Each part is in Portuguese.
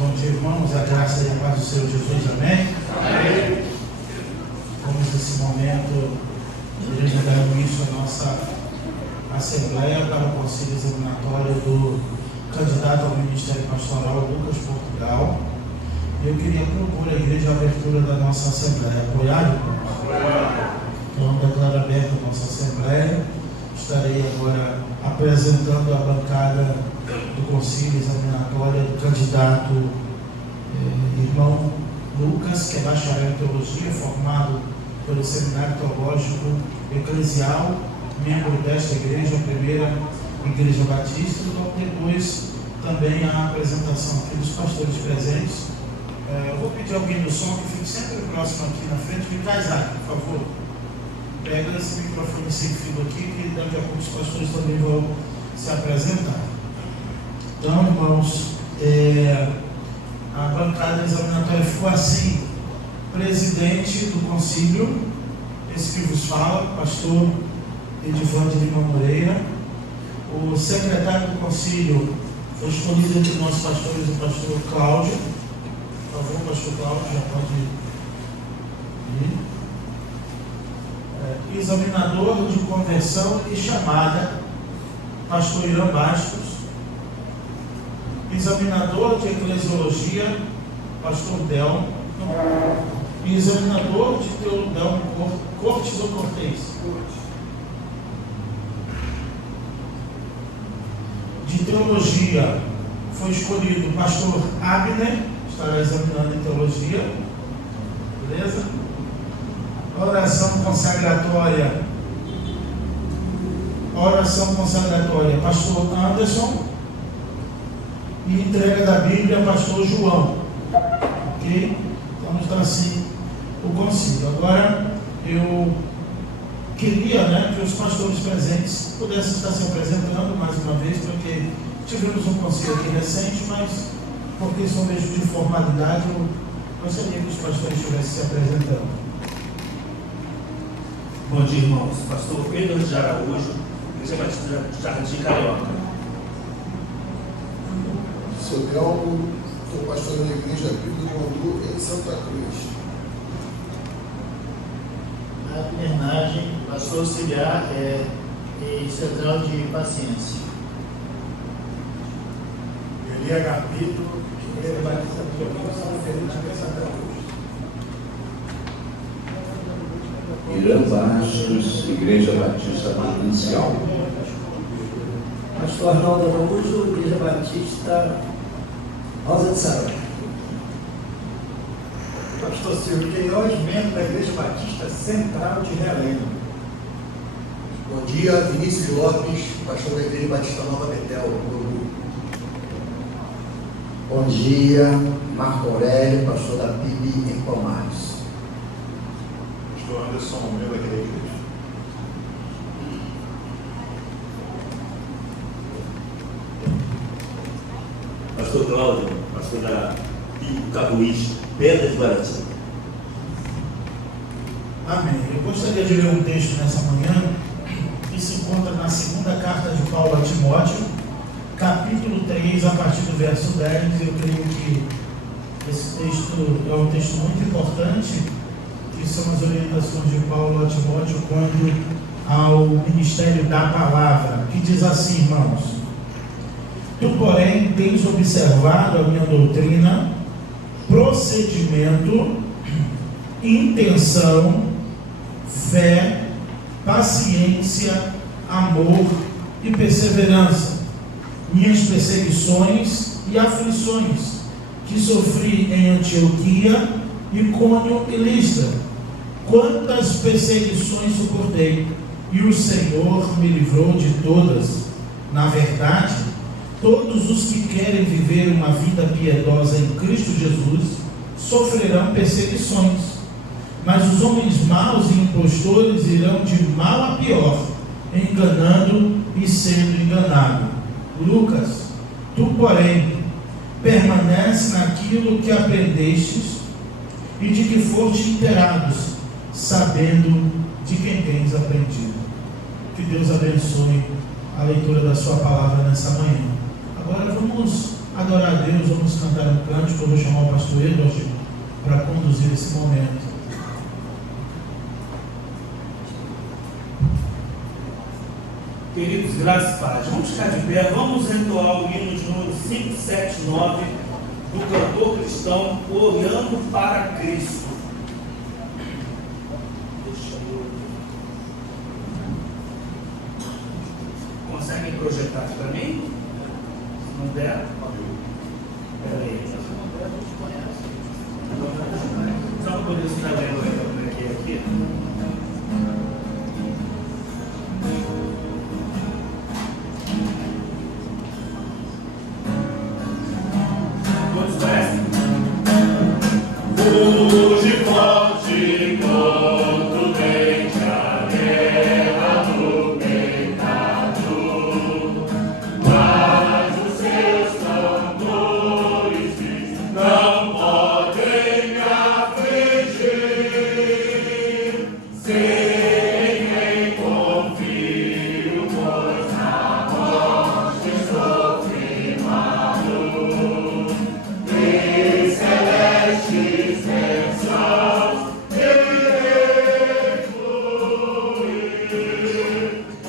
Bom dia, irmãos, a graça e a paz do Senhor Jesus, amém? Amém. Vamos nesse momento, iremos dar início à nossa assembleia para o concílio examinatório do candidato ao Ministério Pastoral, Lucas Portugal. Eu queria propor à igreja a abertura da nossa assembleia. Apoiado? Então, declaro aberta a nossa assembleia. Estarei agora apresentando a bancada do concílio examinatório do candidato irmão Lucas, que é bacharel em teologia, formado pelo Seminário Teológico Eclesial, membro desta igreja, a primeira Igreja Batista. Então, depois também a apresentação aqui dos pastores presentes. Eu vou pedir alguém do som que fique sempre próximo aqui na frente. Me traz, Isaac, por favor. Pega esse microfone sem fio aqui, que daqui a pouco os pastores também vão se apresentar. Então, irmãos, a bancada examinatória ficou assim: presidente do concílio, esse que vos fala, pastor Edivan de Lima Moreira. O secretário do concílio foi escolhido entre nós pastores, o pastor Cláudio. Por favor, pastor Cláudio, já pode ir. Examinador de conversão e chamada, pastor Irã Bastos. Examinador de eclesiologia, pastor Delmo. E examinador de Delmo Cortes ou Cortez? De teologia foi escolhido o pastor Abner, estará examinando em teologia. Beleza? Oração consagratória, pastor Anderson. E entrega da Bíblia, pastor João. Ok? Então está assim o concílio. Agora eu queria, que os pastores presentes pudessem estar se apresentando mais uma vez, porque tivemos um concílio aqui recente, mas por questão mesmo de formalidade, eu gostaria que os pastores estivessem se apresentando. Bom dia, irmãos. Pastor Pedro de Araújo, Igreja Batista de Jardim Carioca. Sou Delmo, sou pastor da Igreja Bíblica de Mondu, em Santa Cruz. A Bernagem, pastor auxiliar e central de paciência. Elia Garbito, Igreja Batista de São Felipe de Santa Cruz. Irã Bastos, Igreja Batista Provincial. Pastor Arnaldo Araújo, Igreja Batista Rosa de Sarau. Pastor Silvio Queiroz, membro da Igreja Batista Central de Realengo. Bom dia, Vinícius Lopes, pastor da Igreja Batista Nova Betel, Mondu. Bom dia, Marco Aurélio, pastor da PIB em Palmares. Pastor Anderson, membro da igreja. Pastor Cláudio, pastor da Cabuís, Pedra de Guaratinga. Amém. Eu gostaria de ler um texto nessa manhã que se encontra na segunda carta de Paulo a Timóteo, capítulo 3, a partir do verso 10. Eu creio que esse texto é um texto muito importante, que são as orientações de Paulo a Timóteo quanto ao ministério da palavra, que diz assim, irmãos: Tu, porém, tens observado a minha doutrina, procedimento, intenção, fé, paciência, amor e perseverança, minhas perseguições e aflições, que sofri em Antioquia, Icônio e Listra. Quantas perseguições suportei, e o Senhor me livrou de todas. Na verdade, todos os que querem viver uma vida piedosa em Cristo Jesus sofrerão perseguições, mas os homens maus e impostores irão de mal a pior, enganando e sendo enganado. Lucas, tu, porém, permanece naquilo que aprendestes e de que foste inteirados, sabendo de quem tens aprendido. Que Deus abençoe a leitura da sua palavra nessa manhã. Agora vamos adorar a Deus, vamos cantar um cântico. pastor Edward para conduzir esse momento. Queridos, graças e paz. Vamos ficar de pé, vamos entoar o hino de número 579 do cantor cristão Olhando para Cristo. Deixa eu... Conseguem projetar para mim? Se não der, peraí. Só para poder estar lendo aqui. Hoje forte contra o dente, a guerra do pecado, mas os seus tambores não podem me afligir, sem quem confio, pois na morte estou firmado, e celestes bênçãos irei fluir,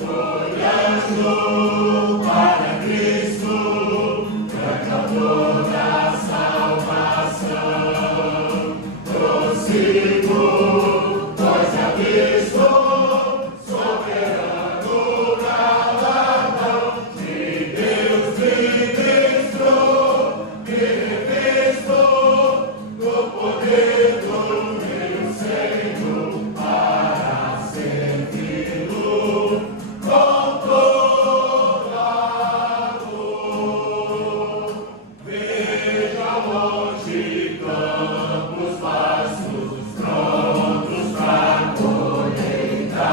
olhando para Cristo, cantador da salvação. Prossigo, pois avisto, soberano galardão de Deus ministro, me revisto do poder do meu Senhor para servi-lo com toda dor. Veja longe campos vastos, prontos para colheitar,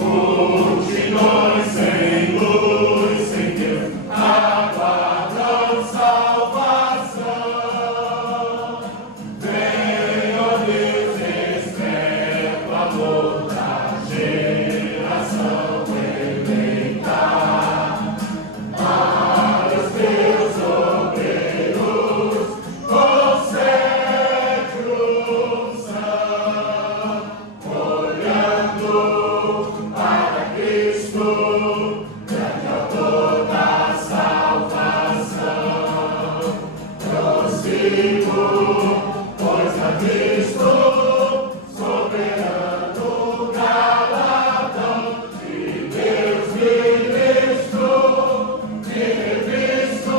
multidões sem luz, sem Deus, aguardam salvação. Venha, ó Deus, desperta o amor da geração eleita, para os teus obreiros concede unção, olhando para Cristo, grande autor da salvação. Prossigo, pois avisto, soberano galardão de Deus ministro, me revisto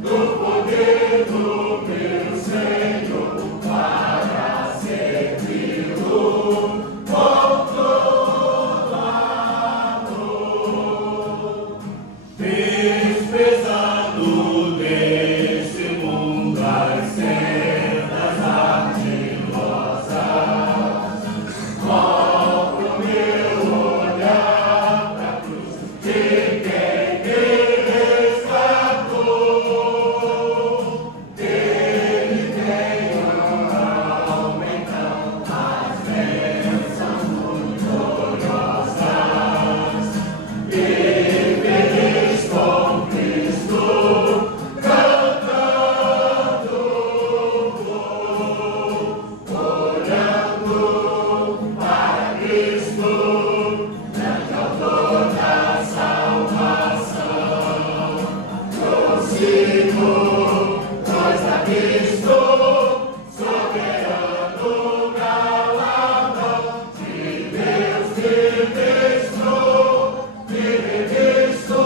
do poder do meu Senhor para servi-lo com toda dor. Desprezando deste mundo as sendas ardilosas, cobro meu olhar pra cruz de quem me resgatou. Dele tenho alma, então, as bênçãos muito gloriosas, e feliz com Cristo, cantando vou, olhando para Cristo, grande autor da salvação. Prossigo, pois a Cristo, soberano galardão de Deus ministro, me revisto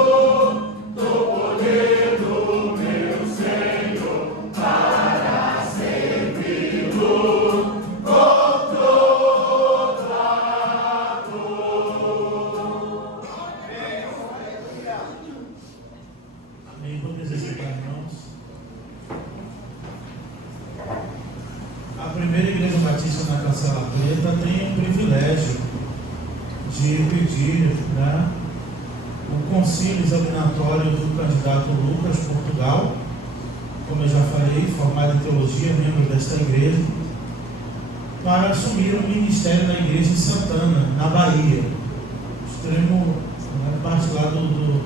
do poder do meu Senhor para servi-lo com toda dor. Amém. Vamos exercitar, irmãos. A primeira Igreja Batista na Cancela Preta tem o privilégio de pedir, né, o concílio examinatório do candidato Lucas Portugal, como eu já falei, formado em teologia, membro desta igreja, para assumir o ministério na igreja em Santana, na Bahia, extremo, né, parte lá do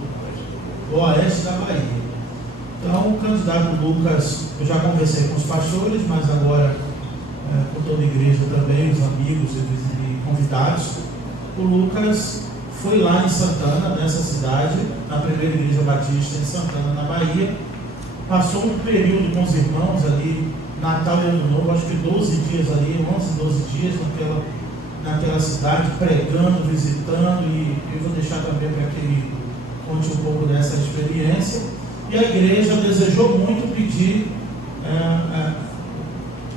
oeste da Bahia. Então, o candidato Lucas, eu já conversei com os pastores, mas agora com toda a igreja também, os amigos e convidados. O Lucas foi lá em Santana, nessa cidade, na primeira igreja batista em Santana, na Bahia. Passou um período com os irmãos ali, Natal e Ano Novo, acho que 12 dias ali, 11, 12 dias naquela cidade, pregando, visitando, e eu vou deixar também para que ele conte um pouco dessa experiência. E a igreja desejou muito pedir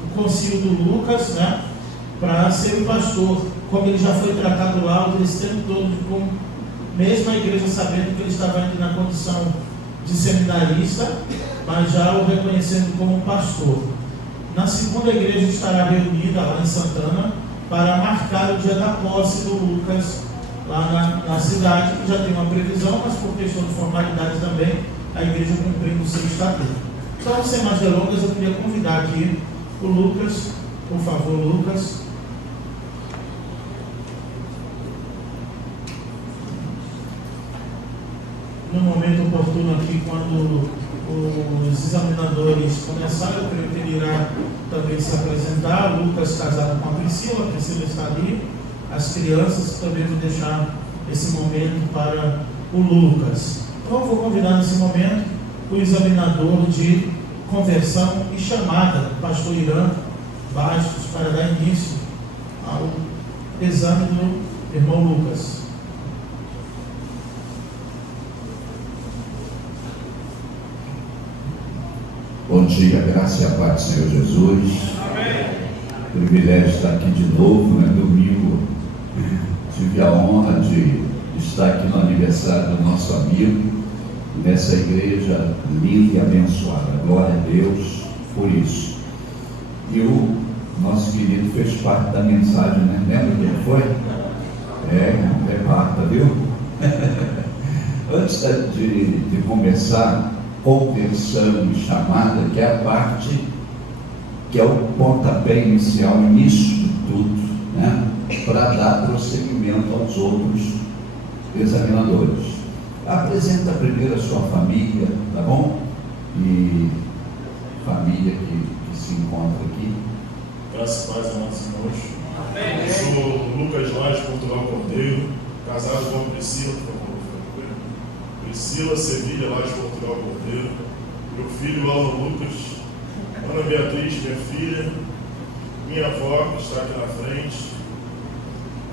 o concílio do Lucas, né, para ser o pastor, como ele já foi tratado lá esse tempo todo, mesmo a igreja sabendo que ele estava indo na condição de seminarista, mas já o reconhecendo como pastor. Na segunda, a igreja estará reunida lá em Santana para marcar o dia da posse do Lucas lá na cidade, que já tem uma previsão, mas por questão de formalidade também, a igreja cumprindo o seu estatuto. Então, sem mais delongas, eu queria convidar aqui o Lucas. Por favor, Lucas. No momento oportuno aqui, quando os examinadores começarem, eu creio que ele irá também se apresentar. O Lucas casado com a Priscila está ali, as crianças, também vou deixar esse momento para o Lucas. Então eu vou convidar nesse momento o examinador de conversão e chamada, o pastor Irã Bastos, para dar início ao exame do irmão Lucas. Bom dia, graça e a paz do Senhor Jesus. Amém. Privilégio estar aqui de novo, né? Domingo tive a honra de estar aqui no aniversário do nosso amigo, nessa igreja linda e abençoada. Glória a Deus por isso. E o nosso querido fez parte da mensagem, né? Lembra quem foi? Repata, viu? Antes de começar, conversão e chamada, que é a parte que é o pontapé inicial, início de tudo, né? Para dar prosseguimento aos outros examinadores. Apresenta primeiro a sua família, tá bom? E família que se encontra aqui. Graças a Deus, amados irmãos. Eu sou Lucas Laje Portugal Cordeiro, casado com a Priscila, por favor. Priscila Sevilha Laje Portugal Cordeiro. Meu filho Alan Lucas, Ana Beatriz, minha filha, minha avó, que está aqui na frente,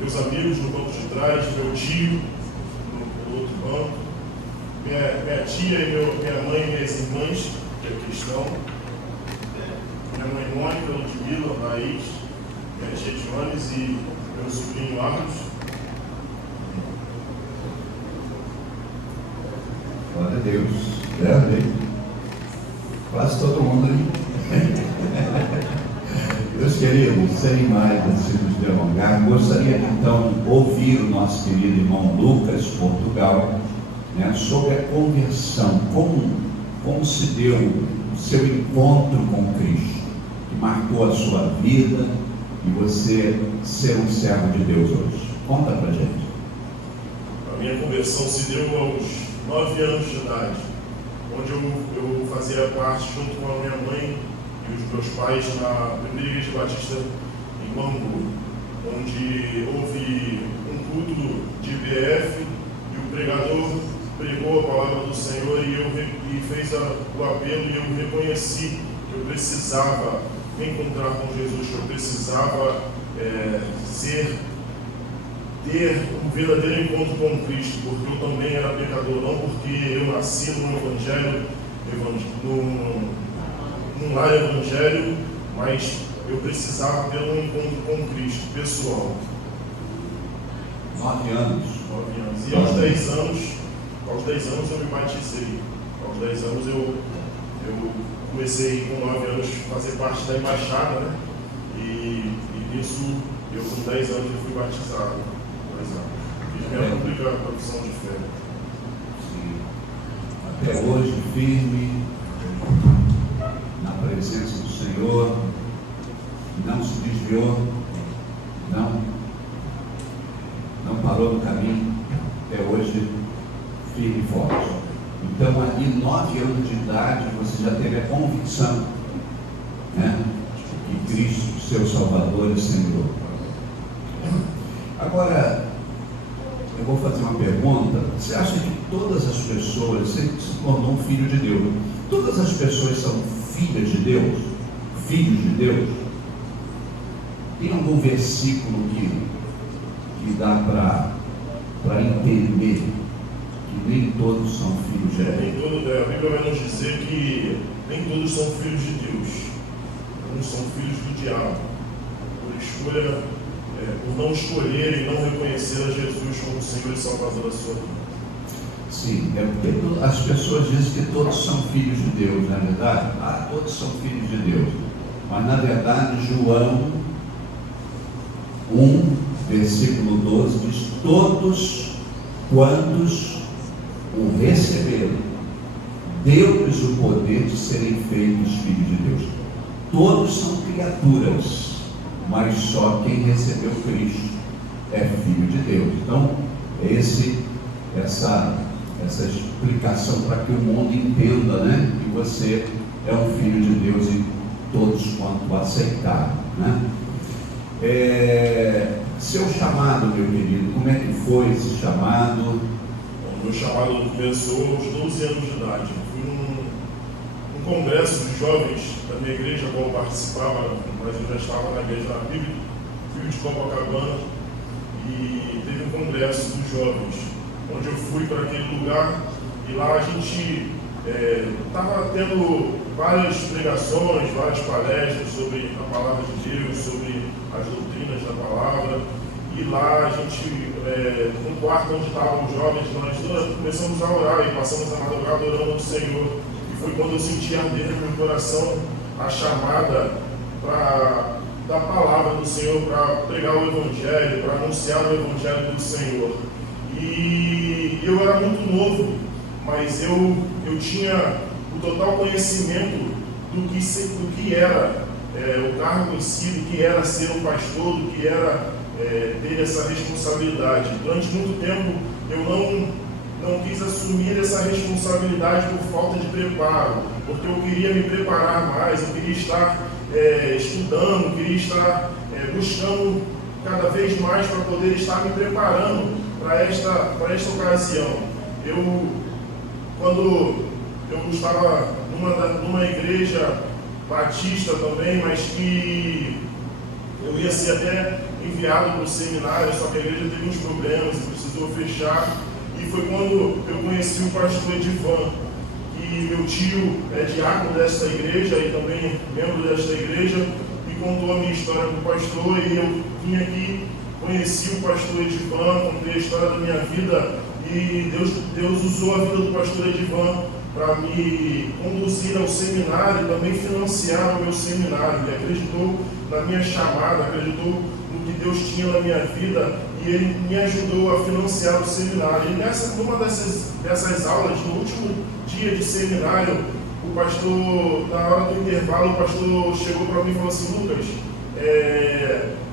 meus amigos no banco de trás, meu tio no outro banco, minha tia e minha mãe e minhas irmãs, que é cristão, minha mãe Mônica, Ludmila, Raiz, minha tia Jones e meu sobrinho Arlos. Glória a Deus. Quase todo mundo ali. Meus queridos, sem mais assim nos delongar, gostaria então de ouvir o nosso querido irmão Lucas Portugal, né, sobre a conversão, como se deu o seu encontro com Cristo, que marcou a sua vida e você ser um servo de Deus hoje. Conta pra gente. A minha conversão se deu aos 9 anos de idade, onde eu fazia parte junto com a minha mãe e os meus pais na primeira igreja batista em Bangu, onde houve um culto de IBF e o pregador pregou a palavra do Senhor e fez o apelo, e eu reconheci que eu precisava me encontrar com Jesus, que eu precisava ter um verdadeiro encontro com Cristo, porque eu também era pecador, não porque eu nasci num lar evangélico, mas eu precisava ter um encontro com Cristo pessoal. 9 anos. 9 anos. E aos 10 anos eu me batizei. Aos 10 anos eu comecei com 9 anos a fazer parte da embaixada, né? E nisso, eu com 10 anos eu fui batizado. Fiz minha pública profissão de fé. Sim. Até hoje, firme na presença do Senhor, não se desviou, não parou no caminho, até hoje firme e forte. Então, aí 9 anos de idade, você já teve a convicção, né, que Cristo, seu Salvador e Senhor. Agora, eu vou fazer uma pergunta. Você acha que todas as pessoas, você se tornou um filho de Deus, todas as pessoas são filhas de Deus? Filhos de Deus? Tem algum versículo que dá para entender que nem todos são filhos de Deus? A Bíblia vai nos dizer que nem todos são filhos de Deus. Alguns são filhos do diabo, por escolha, por não escolherem e não reconhecer a Jesus como Senhor e Salvador da sua vida. Sim, é porque as pessoas dizem que todos são filhos de Deus, não é verdade? Todos são filhos de Deus. Mas na verdade, João 1, versículo 12, diz: todos quantos o receberam, deu-lhes o poder de serem feitos filhos de Deus. Todos são criaturas, mas só quem recebeu Cristo é filho de Deus. Então, essa explicação para que o mundo entenda, né, que você é um filho de Deus e todos quanto aceitaram, né? Seu chamado, meu querido, como é que foi esse chamado? O meu chamado começou aos 12 anos de idade. Eu fui num congresso de jovens da minha igreja, como participava, mas eu já estava na igreja na Bíblia, filho de Copacabana, e teve um congresso dos jovens, onde eu fui para aquele lugar, e lá a gente estava tendo várias pregações, várias palestras sobre a palavra de Deus, sobre as doutrinas da palavra, e lá a gente, no quarto onde estavam os jovens, nós começamos a orar e passamos a madrugada orando ao Senhor, e foi quando eu senti arder no meu coração a chamada da palavra do Senhor, para pregar o Evangelho, para anunciar o Evangelho do Senhor. E eu era muito novo, mas eu tinha o total conhecimento do que era o cargo em si, do que era ser um pastor, do que era ter essa responsabilidade. Durante muito tempo eu não quis assumir essa responsabilidade por falta de preparo, porque eu queria me preparar mais, eu queria estar estudando, queria estar buscando cada vez mais para poder estar me preparando para esta ocasião. Quando eu estava numa igreja batista também, mas que eu ia ser até enviado para o seminário, só que a igreja teve uns problemas e precisou fechar, e foi quando eu conheci o pastor Edivan, e meu tio é diácono desta igreja e também membro desta igreja, me contou a minha história com o pastor, e eu vim aqui, conheci o pastor Edivan, contei a história da minha vida, e Deus usou a vida do pastor Edivan para me conduzir ao seminário e também financiar o meu seminário. Ele acreditou na minha chamada, acreditou no que Deus tinha na minha vida, e ele me ajudou a financiar o seminário. E numa dessas aulas, no último dia de seminário, o pastor, na hora do intervalo, o pastor chegou para mim e falou assim: Lucas,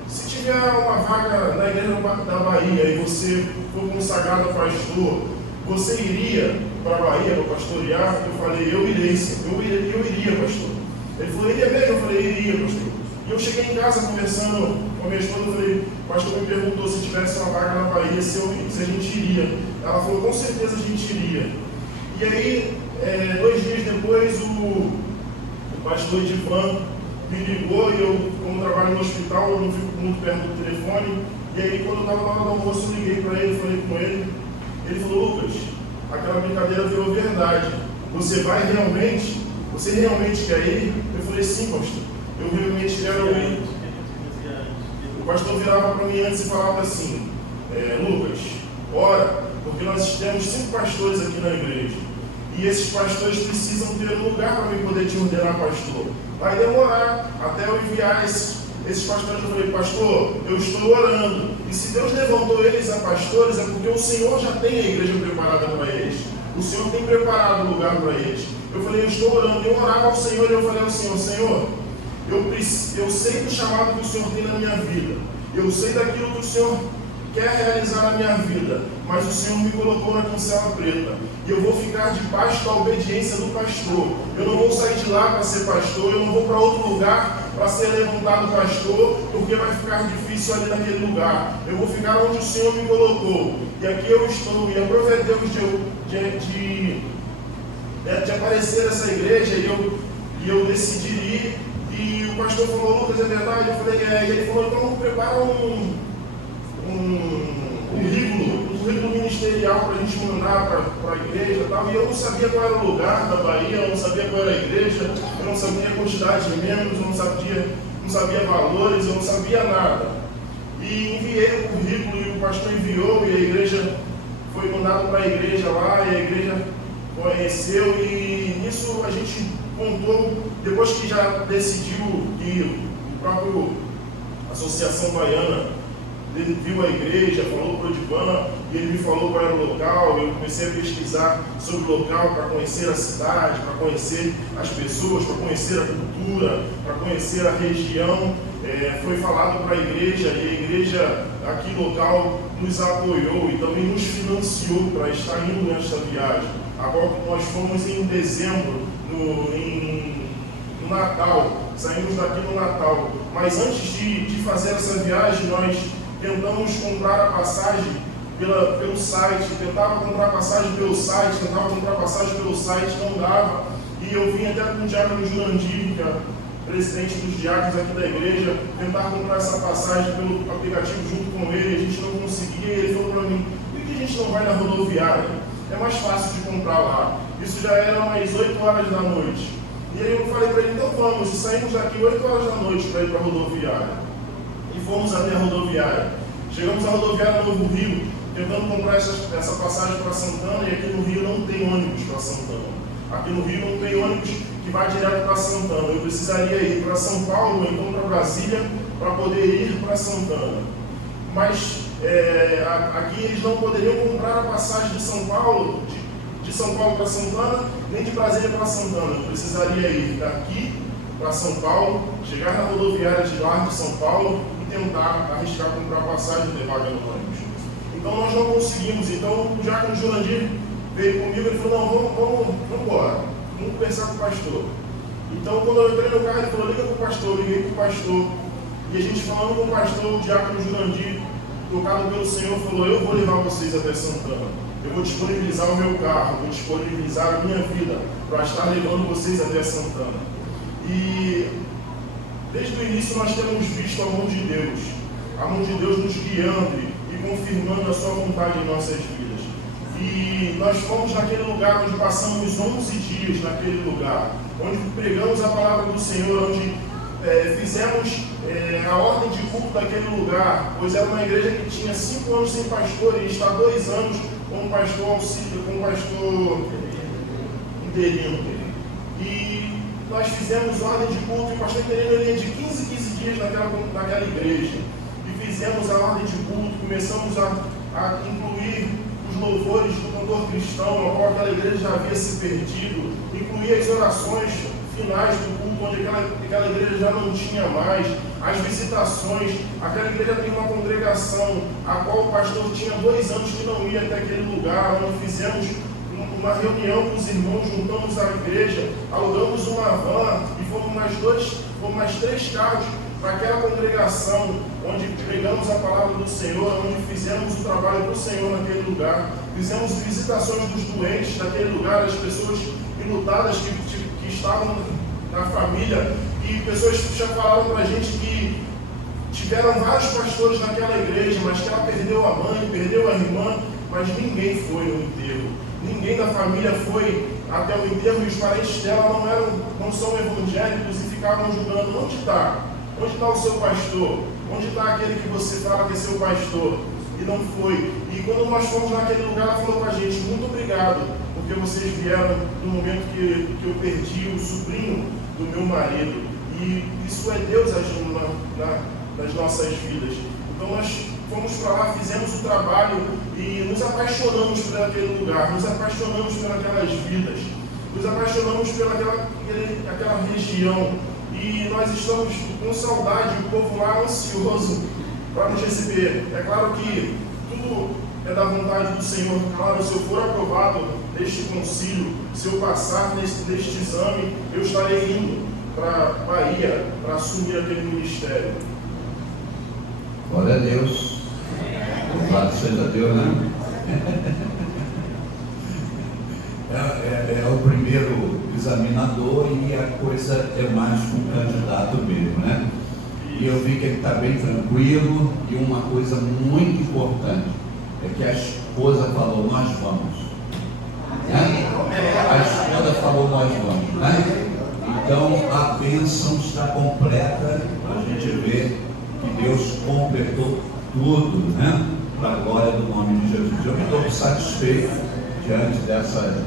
se tiver uma vaga na igreja da Bahia e você for consagrado pastor, você iria para a Bahia para pastorear? Eu falei: eu irei, eu iria, pastor. Ele falou: iria mesmo? Eu falei: iria, pastor. E eu cheguei em casa conversando com a minha esposa, eu falei: o pastor me perguntou se tivesse uma vaga na Bahia, se a gente iria. Ela falou: com certeza a gente iria. E aí, 2 dias depois, o pastor Edivan me ligou, e eu, como trabalho no hospital, eu não fico muito perto do telefone, e aí quando eu estava na hora do almoço, eu liguei para ele, falei com ele, ele falou: Lucas, aquela brincadeira virou verdade, você realmente quer ir? Eu falei: sim, pastor, eu realmente quero ir. O pastor virava para mim antes e falava assim: Lucas, ora, porque nós temos 5 pastores aqui na igreja, e esses pastores precisam ter um lugar para mim poder te ordenar pastor. Vai demorar até eu enviar esses pastores. Eu falei: pastor, eu estou orando, e se Deus levantou eles a pastores, é porque o Senhor já tem a igreja preparada para eles, o Senhor tem preparado o lugar para eles. Eu falei: eu estou orando. Eu orava ao Senhor, e eu falei ao Senhor: Senhor, eu sei do chamado que o Senhor tem na minha vida, eu sei daquilo que o Senhor quer realizar na minha vida, mas o Senhor me colocou na cancela preta. E eu vou ficar debaixo da obediência do pastor. Eu não vou sair de lá para ser pastor, eu não vou para outro lugar para ser levantado pastor, porque vai ficar difícil ali naquele lugar. Eu vou ficar onde o Senhor me colocou. E aqui eu estou, e aprove a Deus de aparecer nessa igreja, e eu decidi ir. E o pastor falou: Lucas, é verdade? Eu falei: é. E ele falou: então prepara um currículo ministerial para a gente mandar para a igreja e tal. E eu não sabia qual era o lugar da Bahia, eu não sabia qual era a igreja, eu não sabia a quantidade de membros, eu não sabia valores, eu não sabia nada. E enviei o currículo e o pastor enviou, e a igreja foi mandada para a igreja lá, e a igreja conheceu, e nisso a gente contou, depois que já decidiu que o próprio Associação Baiana viu a igreja, falou para o Odivan, e ele me falou qual era o local. Eu comecei a pesquisar sobre o local para conhecer a cidade, para conhecer as pessoas, para conhecer a cultura, para conhecer a região. Foi falado para a igreja, e a igreja aqui local nos apoiou e também nos financiou para estar indo nesta viagem. Agora nós fomos em dezembro, no Natal, saímos daqui no Natal. Mas antes de fazer essa viagem, nós tentamos comprar a passagem pelo site, tentava comprar passagem pelo site, não dava. E eu vim até com o diácono Jurandir, que é presidente dos diáconos aqui da igreja, tentar comprar essa passagem pelo aplicativo junto com ele, a gente não conseguia. E ele falou para mim: por que a gente não vai na rodoviária? É mais fácil de comprar lá. Isso já era umas 8 horas da noite. E aí eu falei para ele: então vamos. E saímos daqui 8 horas da noite para ir para a rodoviária. E fomos até a rodoviária. Chegamos à rodoviária Novo Rio, tentando comprar essa passagem para Santana, e aqui no Rio não tem ônibus para Santana. Aqui no Rio não tem ônibus que vai direto para Santana. Eu precisaria ir para São Paulo, ou então para Brasília, para poder ir para Santana. Mas aqui eles não poderiam comprar a passagem de São Paulo, de São Paulo para Santana, nem de Brasília para Santana. Eu precisaria ir daqui para São Paulo, chegar na rodoviária de lá de São Paulo e tentar arriscar comprar passagem e ter vaga no ônibus. Então nós não conseguimos. Então o diácono Jurandir veio comigo e falou: não, vamos embora, vamos conversar com o pastor. Então quando eu entrei no carro, ele falou: liga para o pastor. Liguei para o pastor, e a gente falando com o pastor, o diácono Jurandir, tocado pelo Senhor, falou: eu vou levar vocês até Santana, eu vou disponibilizar o meu carro, vou disponibilizar a minha vida para estar levando vocês até Santana. E desde o início nós temos visto a mão de Deus nos guiando e confirmando a sua vontade em nossas vidas. E nós fomos naquele lugar onde passamos 11 dias naquele lugar, onde pregamos a palavra do Senhor, onde fizemos a ordem de culto daquele lugar, pois era uma igreja que tinha 5 anos sem pastor e está 2 anos com o pastor auxílio, com o pastor interino. E nós fizemos ordem de culto, e o pastor interino ele ia de 15 dias naquela igreja. E fizemos a ordem de culto, começamos a incluir os louvores do cantor cristão, ao qual aquela igreja já havia se perdido, incluir as orações finais do culto, onde aquela igreja já não tinha mais, as visitações. Aquela igreja tem uma congregação, a qual o pastor tinha 2 anos que não ia até aquele lugar, onde fizemos uma reunião com os irmãos, juntamos a igreja, alugamos uma van e fomos mais 3 carros para aquela congregação, onde pregamos a palavra do Senhor, onde fizemos o trabalho do Senhor naquele lugar, fizemos visitações dos doentes naquele lugar, as pessoas enlutadas que estavam na família, e pessoas já falaram para a gente que tiveram vários pastores naquela igreja, mas que ela perdeu a mãe, perdeu a irmã, mas ninguém foi no enterro. Ninguém da família foi até o enterro, e os parentes dela não são evangélicos e ficavam julgando: onde está? Onde está o seu pastor? Onde está aquele que você fala que é seu pastor? E não foi. E quando nós fomos naquele lugar, ela falou com a gente: muito obrigado, porque vocês vieram no momento que eu perdi o sobrinho do meu marido. E isso é Deus agindo nas nossas vidas. Então nós fomos para lá, fizemos o trabalho e nos apaixonamos por aquele lugar, nos apaixonamos pelas vidas, nos apaixonamos pelaquela região, e nós estamos com saudade, o povo lá ansioso para nos receber. É claro que tudo é da vontade do Senhor. Claro, se eu for aprovado neste concílio, se eu passar neste exame, eu estarei indo para Bahia para assumir aquele ministério. Glória a Deus. Louvado seja Deus, né? É o primeiro examinador e a coisa é mais com o candidato mesmo, né? E eu vi que ele está bem tranquilo, e uma coisa muito importante é que a esposa falou, nós vamos. Né? A esposa falou, nós vamos. Né? Então a bênção está completa, a gente vê que Deus completou tudo, né? Para a glória do nome de Jesus. Eu me dou satisfeito diante dessas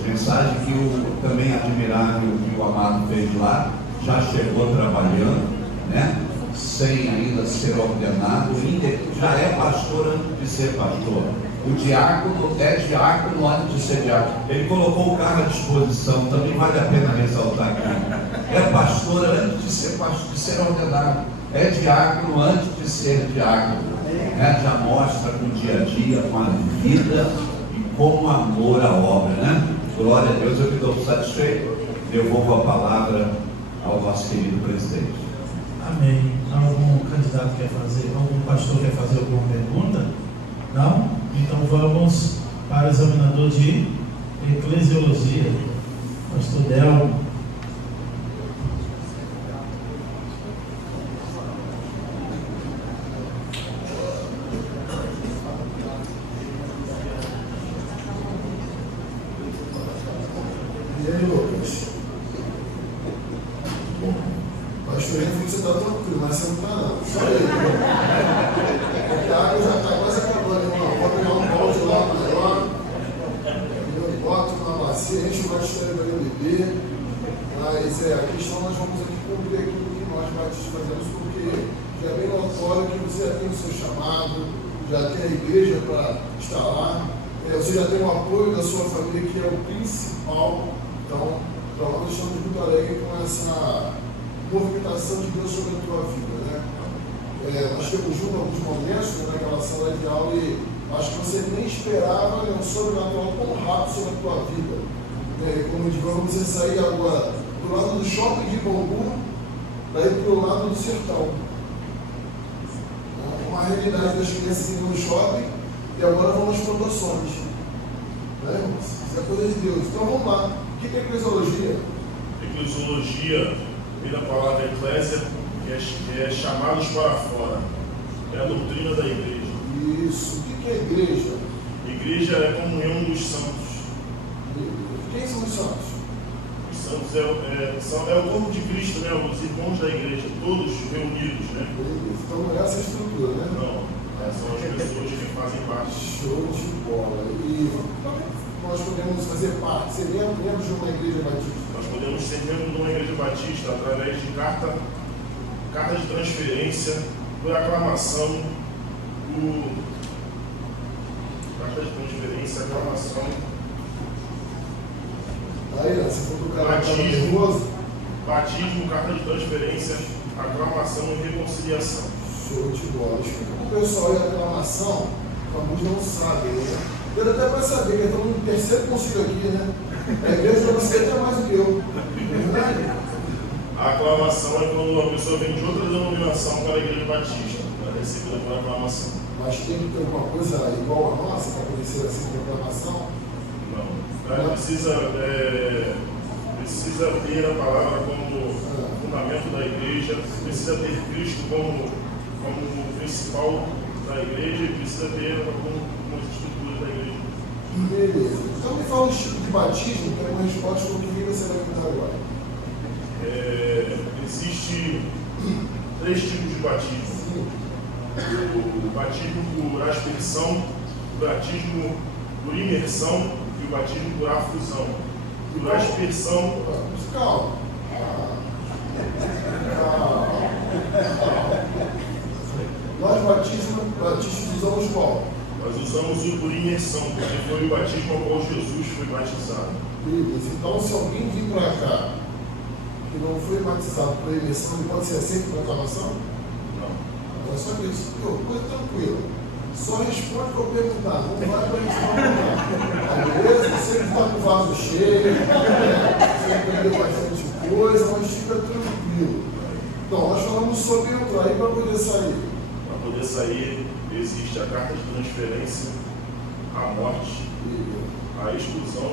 mensagens, que o também admirável que o amado fez lá, já chegou trabalhando, né? Sem ainda ser ordenado, já é pastor antes de ser pastor. O diácono é diácono antes de ser diácono. Ele colocou o cargo à disposição, também vale a pena ressaltar aqui. É pastor antes de ser pastor, de ser ordenado. É diácono antes de ser diácono. Já mostra com o dia a dia, com a vida e com amor à obra, né? Glória a Deus, eu me dou satisfeito. Devolvo a palavra ao nosso querido presidente. Amém. Algum candidato quer fazer, algum pastor quer fazer alguma pergunta? Não? Então vamos para o examinador de eclesiologia, pastor Delmo. E aí, Lucas? Pastor, eu vi que você está tranquilo, mas você não está não. Só ele. Porque a água já está quase acabando, irmão. Vou pegar um balde lá agora. Eu boto na bacia, enche o batistério para ele beber. Mas a questão, nós vamos aqui cumprir aquilo que nós batistas fazemos, porque já é bem notório que você já tem o seu chamado, já tem a igreja para estar lá. Você já tem o apoio da sua família, que é o principal. Então, nós estamos muito alegres com essa movimentação de Deus sobre a tua vida, né? Nós temos junto alguns momentos, né, naquela sala de aula, e acho que você nem esperava, né, um sobrenatural tão rápido sobre a tua vida. Como digamos, você sair agora do lado do shopping de Bangu para ir para o lado do sertão. Uma realidade das crianças indo no shopping e agora vão nas plantações. Né, irmãos? Isso é coisa de Deus. Então vamos lá. O que é eclesiologia? Eclesiologia vem da palavra eclésia, que é chamados para fora. É a doutrina da igreja. Isso. O que é igreja? Igreja é a comunhão dos santos. Quem são os santos? Os santos é o corpo de Cristo, né? Os irmãos da igreja, todos reunidos, né? Então não é essa a estrutura, né? Não. São as pessoas que fazem parte. Show de bola. E nós podemos fazer parte, ser membros de uma igreja batista? Nós podemos ser membros de uma igreja batista através de carta de transferência, por aclamação, carta de transferência, aclamação, aí, você for do cara batismo, carta de transferência, aclamação e reconciliação. Show de bola. Explica para o pessoal aí a aclamação, alguns não sabem, né? Eu até para saber, que estamos no terceiro concílio aqui, né? A igreja de você até mais do que eu. Verdade? A aclamação é quando uma pessoa vem de outra denominação para a igreja batista, para receber a aclamação. Mas tem que ter alguma coisa igual a nossa para poder ser assim de aclamação? Não. Precisa ter a palavra como fundamento da igreja, precisa ter Cristo como principal da igreja e precisa ter como estrutura da igreja. Beleza. Então me fala o tipo de batismo, que é uma resposta do que você vai contar agora. Existe 3 tipos de batismo. O batismo por aspersão, o batismo por imersão e o batismo por afusão. Por aspersão... Calma. Nós batistas usamos qual? Nós usamos o por imersão, porque foi o batismo ao qual Jesus foi batizado. Beleza. Então, se alguém vir para cá que não foi batizado por imersão, ele pode ser aceito por aclamação? Não. É só isso. Coisa tranquila. Só responde que eu perguntar, não vai para a gente perguntar. Beleza? Você que está com o vaso cheio, você aprendeu bastante coisa, mas fica tranquilo. Então, nós falamos sobre entrar aí para poder sair. Para poder sair, existe a carta de transferência, a morte, a exclusão.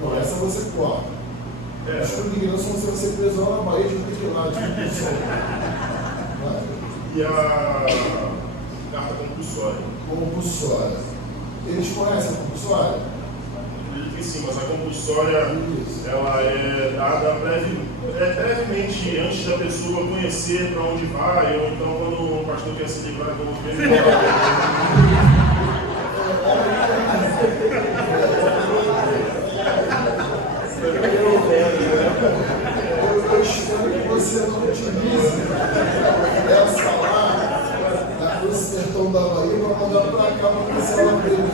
Não, essa você corta. Acho que o ignorância você vai ser preso lá na Bahia de Piquilade. E a carta compulsória. Compulsória. Eles conhecem a compulsória? Acredito que sim, mas a compulsória ela é dada brevemente antes da pessoa conhecer para onde vai, ou então quando o pastor quer se livrar do governo. Eu espero que você não utilize essa lá da Cruz Sertão da Bahia para mandar para cá para ver se ela dele.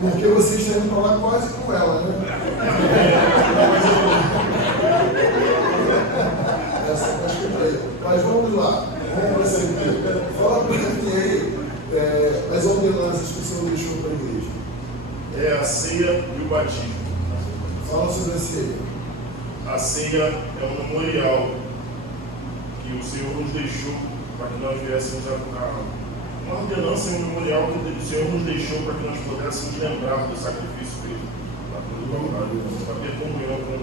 Porque você está indo para lá quase com ela, né? Essa eu acho que é para ele. Mas vamos lá, vamos prosseguir. Fala para mim aí, as ordenanças que o Senhor deixou para a igreja. É a ceia e o batismo. Fala sobre a ceia. A ceia é um memorial que o Senhor nos deixou para que nós viéssemos uma ordenança e um memorial que o Senhor nos deixou para que nós pudéssemos lembrar do sacrifício feito na cruz do Calvário, para ter comunhão com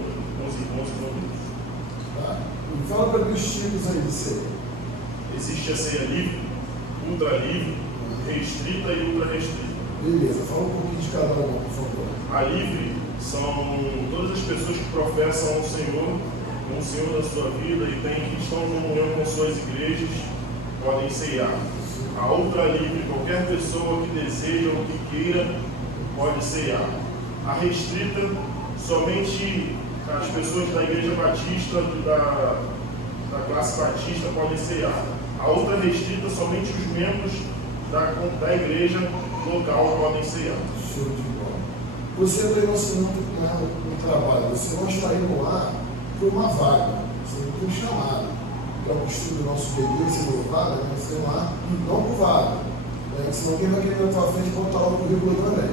os irmãos e com Deus. Tá? E fala para mim os tipos aí de ceia. Existe a ceia livre, ultra livre, restrita e ultra restrita. Beleza, fala um pouquinho de cada uma, por favor. A livre são todas as pessoas que professam o Senhor como o Senhor da sua vida e que estão em comunhão com suas igrejas, podem ceiar. A outra livre, qualquer pessoa que deseja ou que queira, pode ceiar. A restrita, somente as pessoas da igreja batista, da classe batista, podem ceiar. A outra restrita, somente os membros da igreja local podem ceiar. Show de bola. Você está no trabalho, você não está indo lá por uma vaga, você não tem um chamado. Que é o costume do nosso bebê, ser louvado, né? Você vai lá, não por vaga. Né? Senão alguém vai querer na tua frente botar lá o currículo também.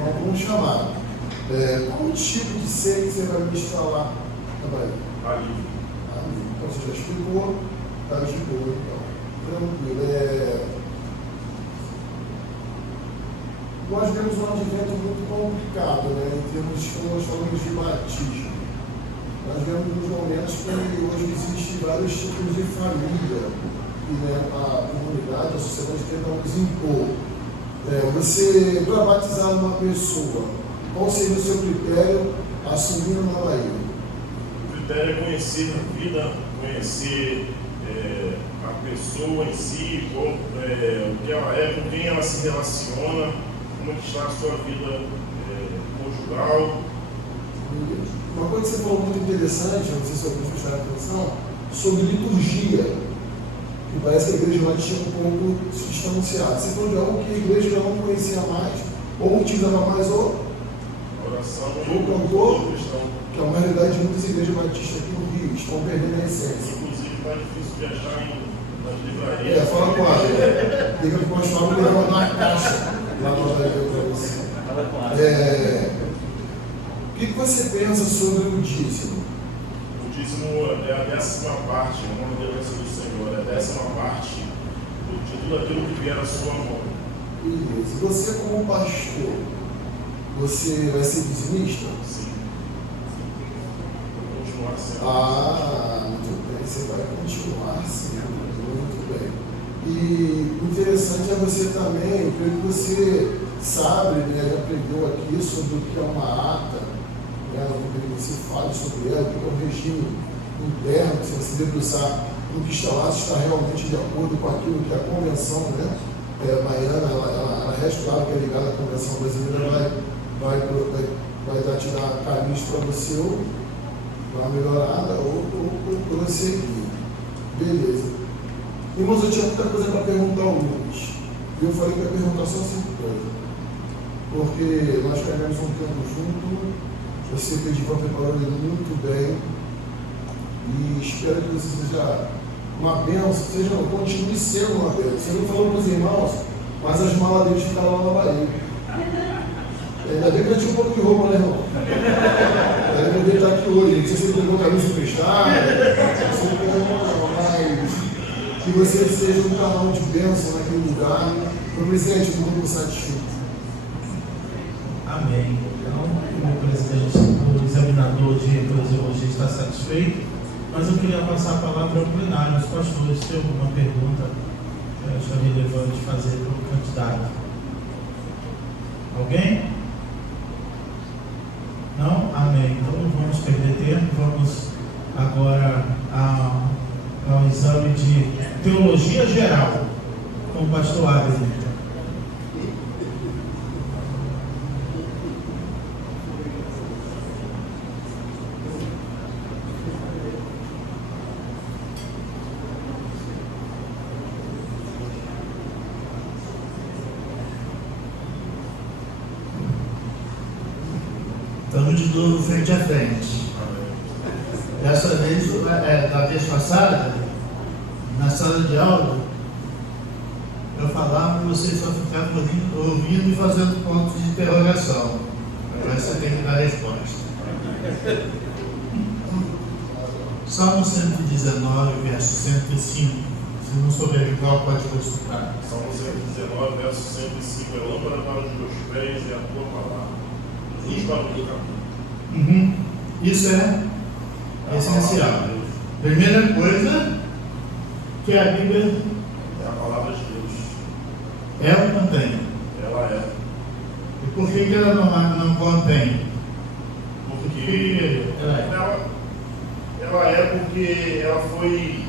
Não por um chamado. Qual o tipo de ceia que você vai ministrar lá também? Ali. Então você já explicou, está de boa, então. Tranquilo. Nós temos um advento muito complicado, né? Em termos de, nós falamos de batismo. Nós vemos nos momentos que hoje existem vários tipos de família e né, a comunidade, a sociedade tenta nos impor. Você, para batizar uma pessoa, qual seria o seu critério assumindo na Bahia? O critério é conhecer a vida, conhecer a pessoa em si, o que ela é, com quem ela se relaciona, como está a sua vida conjugal. Uma coisa que você falou muito interessante, não sei se alguém prestaram atenção, sobre liturgia, que parece que a igreja lá tinha um pouco se distanciado. Você falou de algo que a igreja já não conhecia mais, ou utilizava mais o oração e o cantor, que é uma realidade de muitas igrejas batistas aqui no Rio, estão perdendo a essência. Inclusive, está difícil viajar nas livrarias. Fala com ela. Liga para o pastor e leva uma caixa lá na livraria para você. Fala com ela. O que você pensa sobre o dízimo? O dízimo é a 10ª parte, uma ordenança do Senhor, é a 10ª parte de tudo aquilo que vier à sua mão. Beleza. Você como pastor, você vai ser dizimista? Sim. Vou continuar sendo. Muito bem, você vai continuar sendo. Muito bem. E o interessante é você também, creio que você sabe, né, já aprendeu aqui sobre o que é uma ata. Você fala sobre ela, o que é um regime interno, se você debruçar no que está lá, se está realmente de acordo com aquilo que a convenção, né? Baiana, ela resta claro que é ligada à convenção brasileira, vai te dar caminhos para você ou dar uma melhorada ou prosseguir. Beleza. Irmãos, eu tinha muita coisa para perguntar ao Lucas. E eu falei que ia perguntar só 5 coisas. Porque nós pegamos um tempo junto. Eu sei que a Edivan preparou ele muito bem e espero que você seja uma bênção, seja, continue sendo uma bênção. Você não falou para os irmãos, mas as malas deles ficaram lá na Bahia. Ainda bem que eu tinha um pouco de roupa, né, irmão? Ainda bem que ele está aqui hoje. Não sei se ele pegou camisa emprestada, não sei se ele pegou, mas que você seja um canal de bênção naquele lugar. Meu presidente, muito satisfeito. Amém. Então, o presidente, o examinador de eclesiologia está satisfeito, mas eu queria passar a palavra ao plenário. Os pastores têm alguma pergunta que eu acho relevante fazer para o candidato? Alguém? Não? Amém. Então não vamos perder tempo, vamos agora ao exame de teologia geral com o pastor Abner. Estamos de novo frente a frente. Dessa vez, da vez passada, na sala de aula, eu falava e vocês só ficavam ouvindo e fazendo pontos de interrogação. Agora você tem que dar a resposta. Salmo 119, verso 105. Se não souber qual, pode consultar. Salmo 119, verso 105. É lâmpada para os meus pés e a tua palavra. Luz para o teu caminho. Isso é essencial. Primeira coisa que a Bíblia é a palavra de Deus. Ela contém. Ela é. E por que ela não contém? Porque ela é porque ela foi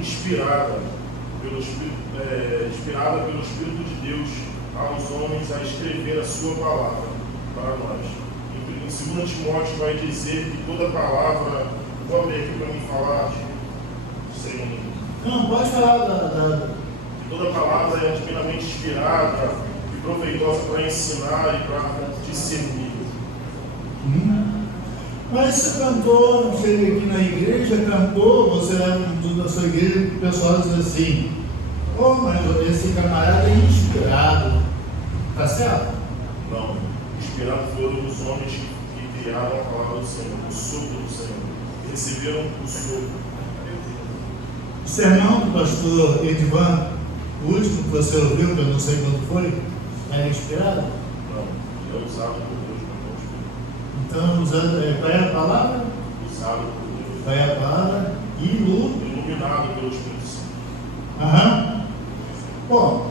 inspirada pelo Espírito de Deus aos homens a escrever a sua palavra para nós. Em 2 Timóteo vai dizer que toda palavra, vou abrir aqui para mim falar, sem... Não, pode falar que toda palavra é divinamente inspirada e proveitosa para ensinar e para discernir. Mas você cantou, não chega aqui na igreja, cantou, você é da sua igreja, o pessoal diz assim, mas esse camarada é inspirado. Tá certo? Não. Inspirado foram os homens que criaram a palavra do Senhor, o sopro do Senhor. Receberam o sopro. O sermão do pastor Edivan, o último que você ouviu, que eu não sei quando foi, é inspirado? Não. É usado por Deus para então, qual é a palavra? Usado por Deus. Qual é a palavra? Iluminado pelo Espírito Santo. Aham. Bom,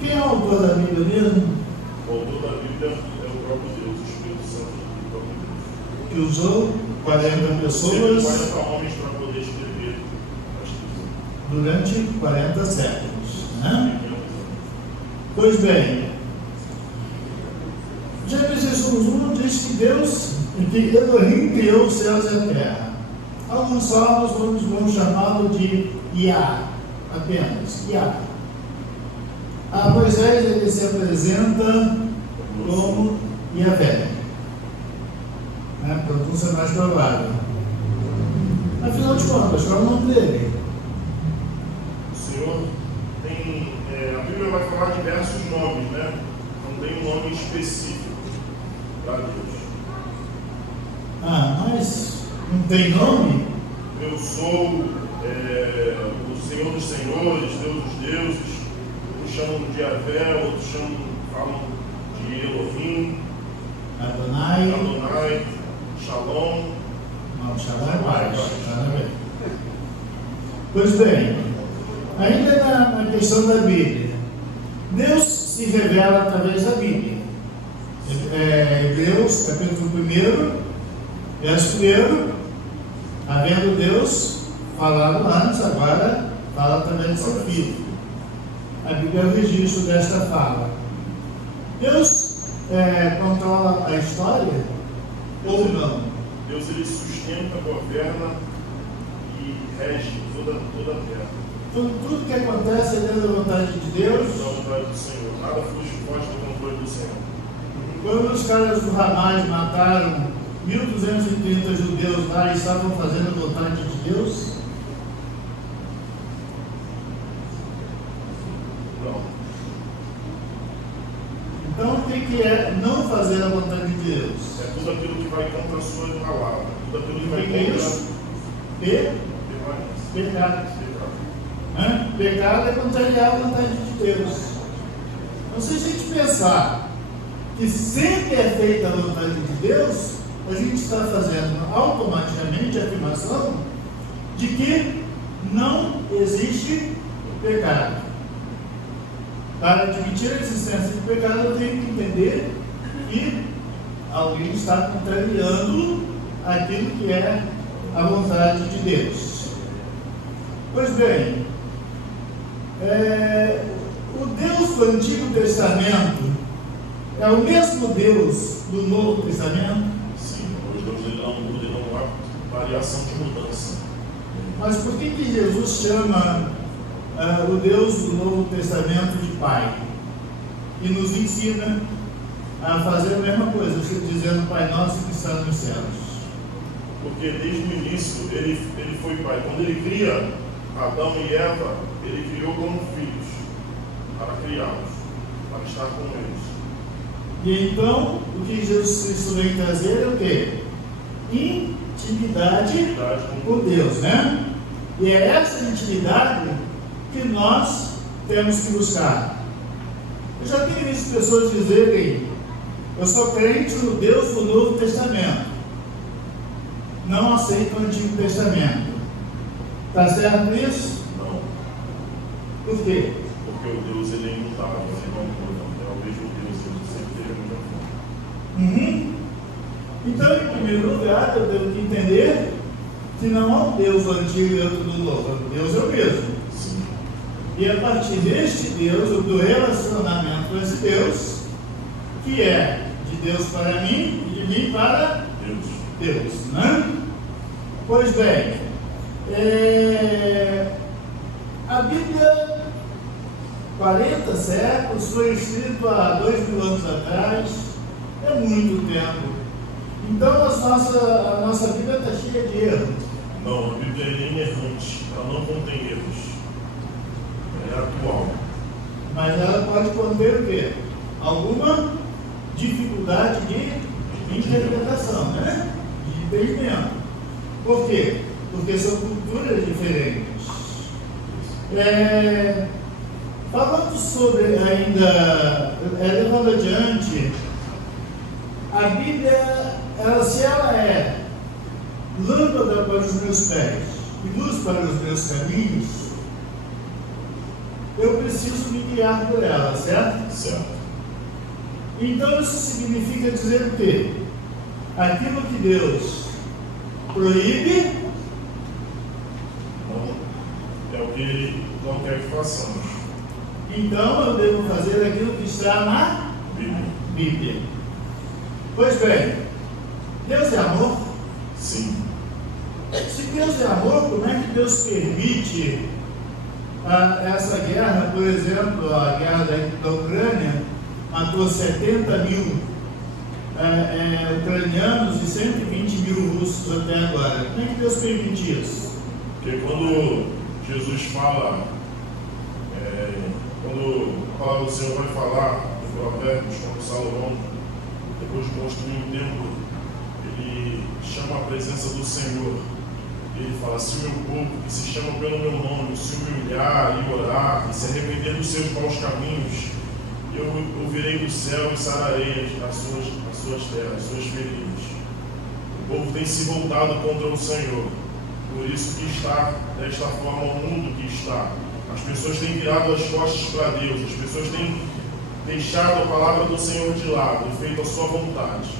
quem é o autor da Bíblia mesmo? O autor da Bíblia é o próprio Deus, o Espírito Santo do próprio Deus. Que usou 40 pessoas 40 homens para poder escrever a Escritura. Durante 40 séculos. Né? Pois bem, Gênesis 1 diz que Elohim criou os céus e a terra. Alguns salmos vão chamá-lo de Iá, apenas Iá. A Moisés ele se apresenta como Yahvé. A pronúncia mais provável. Afinal de contas, qual é o nome dele? O Senhor tem. A Bíblia vai falar diversos nomes, né? Não tem um nome específico para Deus. Mas não tem nome? Eu sou o Senhor dos Senhores, Deus dos deuses. Uns chamam de Yahvé, outros falam de Elohim, Adonai, Shalom. Não, Shalom é mais. Pois bem, ainda na questão da Bíblia, Deus se revela através da Bíblia. Hebreus, capítulo 1, verso 1, havendo Deus falado antes, agora fala através do seu Filho. A Bíblia é o registro desta fala. Deus controla a história ou não? Deus ele sustenta, governa e rege toda a terra. Tudo que acontece é dentro da vontade de Deus. Da vontade do Senhor. Nada foge do controle do Senhor. Quando os caras do Hamas mataram 1.230 judeus lá e estavam fazendo a vontade de Deus, que é não fazer a vontade de Deus? É tudo aquilo que vai contra a sua palavra. Tudo aquilo que O vai que é contra isso? a Pecado. Hã? Pecado é contrariar a vontade de Deus. Então, se a gente pensar que sempre é feita a vontade de Deus, a gente está fazendo automaticamente a afirmação de que não existe pecado. Para admitir a existência de pecado, eu tenho que entender que alguém está contrariando aquilo que é a vontade de Deus. Pois bem, o Deus do Antigo Testamento é o mesmo Deus do Novo Testamento? Sim, os Deus ele não muda, ele não há variação de mudança. Mas por que Jesus chama o Deus do Novo Testamento de Pai? E nos ensina a fazer a mesma coisa, dizendo Pai Nosso que está nos céus. Porque desde o início ele foi Pai. Quando ele cria Adão e Eva, ele criou como filhos, para criá-los, para estar com eles. E então, o que Jesus Cristo vem trazer é o quê? Intimidade com Deus, né? E é essa intimidade que nós temos que buscar. Eu já tenho visto pessoas dizerem: eu sou crente no Deus do Novo Testamento, não aceito o Antigo Testamento. Está certo isso? Não. Por quê? Porque o Deus ele é imutável, ele não muda. É o mesmo Deus, ele sempre teve a mesma forma. Então, em primeiro lugar, eu devo entender que não há um Deus do Antigo e outro do Novo. Deus é o mesmo. Sim. E a partir deste Deus, do relacionamento com esse Deus, que é de Deus para mim e de mim para Deus, né? Pois bem, a Bíblia, 40 séculos, foi escrita há 2000 anos atrás, é muito tempo. Então a nossa Bíblia está cheia de erros. Não, a Bíblia é inerrante, ela não contém erros. Ela é atual. Mas ela pode conter o quê? Alguma dificuldade de interpretação, né? De entendimento. Por quê? Porque são culturas diferentes. Falando sobre ainda, levando adiante, a Bíblia, se ela é lâmpada para os meus pés e luz para os meus caminhos, eu preciso me guiar por ela, certo? Certo. Então isso significa dizer o quê? Aquilo que Deus proíbe é o que ele não quer que façamos. Então eu devo fazer aquilo que está na Bíblia. Pois bem, Deus é amor? Sim. Se Deus é amor, como é que Deus permite essa guerra? Por exemplo, a guerra da Ucrânia matou 70 mil ucranianos e 120 mil russos até agora. Como é que Deus permite isso? Porque quando Jesus fala, quando a palavra do Senhor vai falar em Provérbios, quando Salomão, depois de construir um templo, ele chama a presença do Senhor. Ele fala: se o meu povo, que se chama pelo meu nome, se humilhar e orar, e se arrepender dos seus maus caminhos, eu ouvirei do céu e sararei as suas terras, as suas feridas. O povo tem se voltado contra o Senhor, por isso que está desta forma o mundo que está. As pessoas têm virado as costas para Deus, as pessoas têm deixado a palavra do Senhor de lado e feito a sua vontade.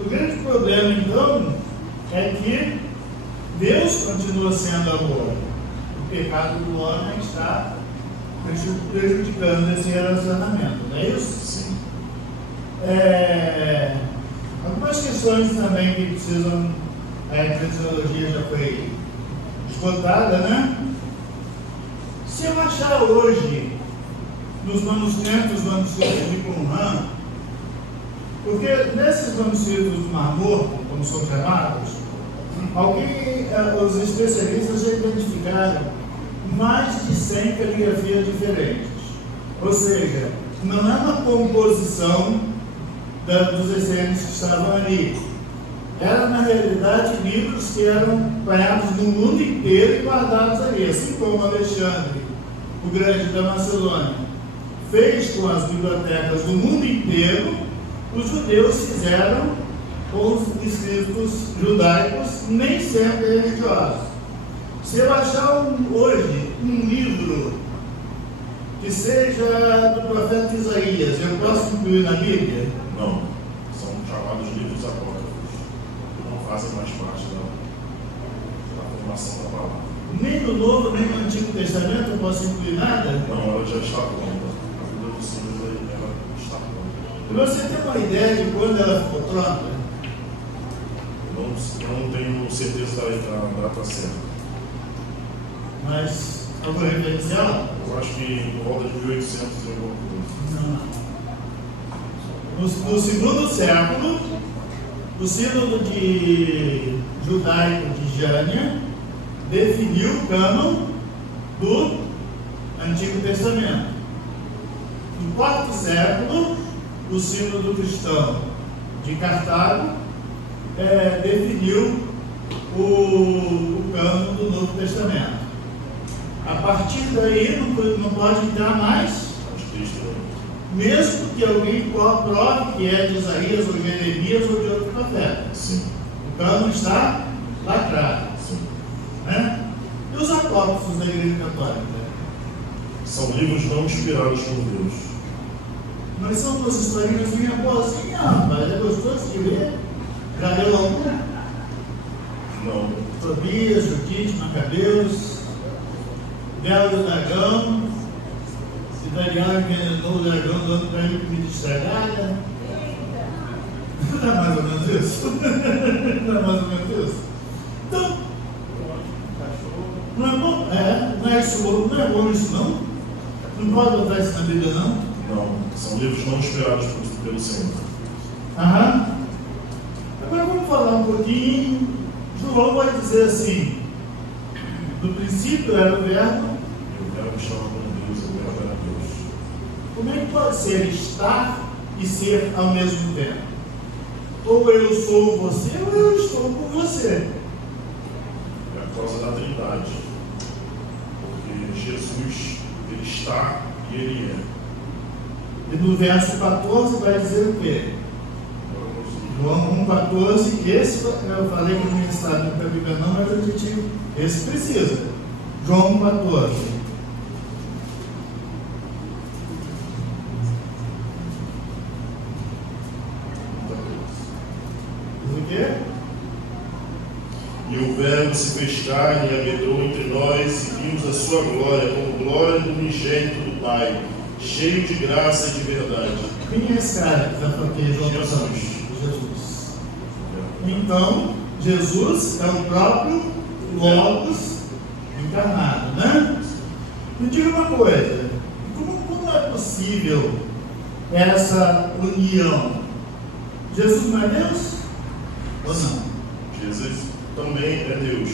O grande problema, então, é que Deus continua sendo amor. O pecado do homem está prejudicando esse relacionamento, não é isso? Sim. Algumas questões também que precisam, a teologia já foi esgotada, né? Se eu achar hoje, nos manuscritos de Qumran, porque nesses manuscritos do Mar Morto, como são chamados, os especialistas já identificaram mais de 100 caligrafias diferentes. Ou seja, não é uma composição dos essênios que estavam ali. Eram, na realidade, livros que eram apanhados no mundo inteiro e guardados ali, assim como Alexandre, o Grande da Macedônia, fez com as bibliotecas do mundo inteiro. Os judeus fizeram com os escritos judaicos, nem sempre religiosos. Se eu achar hoje um livro que seja do profeta Isaías, eu posso incluir na Bíblia? Não, são chamados livros apócrifos, que não fazem mais parte da formação da palavra. Nem no Novo, nem no Antigo Testamento eu posso incluir nada? Não, ela já está pronta. A Bíblia do Senhor, ela está pronta. E você tem uma ideia de quando ela ficou pronta? Eu não tenho certeza da data certa. Mas alguma referencial? Eu acho que por volta de 1800 e alguma coisa. No segundo século, o sínodo de judaico de Jânia definiu o cânon do Antigo Testamento. No quarto século, o sínodo cristão de Cartago definiu o cânon do Novo Testamento. A partir daí não pode entrar mais, mesmo que alguém prove que é de Isaías ou de Jeremias ou de outro profeta. Sim. O cânon está lacrado. Sim. Né? E os apócrifos da Igreja Católica? São livros não inspirados por Deus. Mas são duas historinhas boazinhas, rapaz. É gostoso de ler. Já leu alguma? Não. Tobias, Judite, Macabeus, Belo do Dragão, Italiano envenenou o dragão dando para ele comida estragada. Não é mais ou menos isso? Não é mais ou menos isso? Então, não é bom? Não é isso, não é bom isso não? Não pode botar isso na Bíblia não? Não, são livros não inspirados pelo Senhor. Aham. Agora vamos falar um pouquinho. João vai dizer assim: no princípio era o verbo. E o verbo estava com Deus, o verbo era Deus. Como é que pode ser estar e ser ao mesmo tempo? Ou eu sou você, ou eu estou com você. É a causa da Trindade. Porque Jesus, ele está e ele é. E no verso 14 vai dizer o quê? João 1,14, esse eu falei que não está na Bíblia não, mas eu digo, esse precisa. João 1,14. O quê? E o verbo se fez carne e habitou entre nós, e vimos a sua glória, como glória do unigênito do Pai, cheio de graça e de verdade. Quem é esse cara que está falando aqui? Jesus. Jesus. Então, Jesus é o próprio Logos encarnado, né? Me diga uma coisa: como é possível essa união? Jesus não é Deus? Ou não? Jesus também é Deus.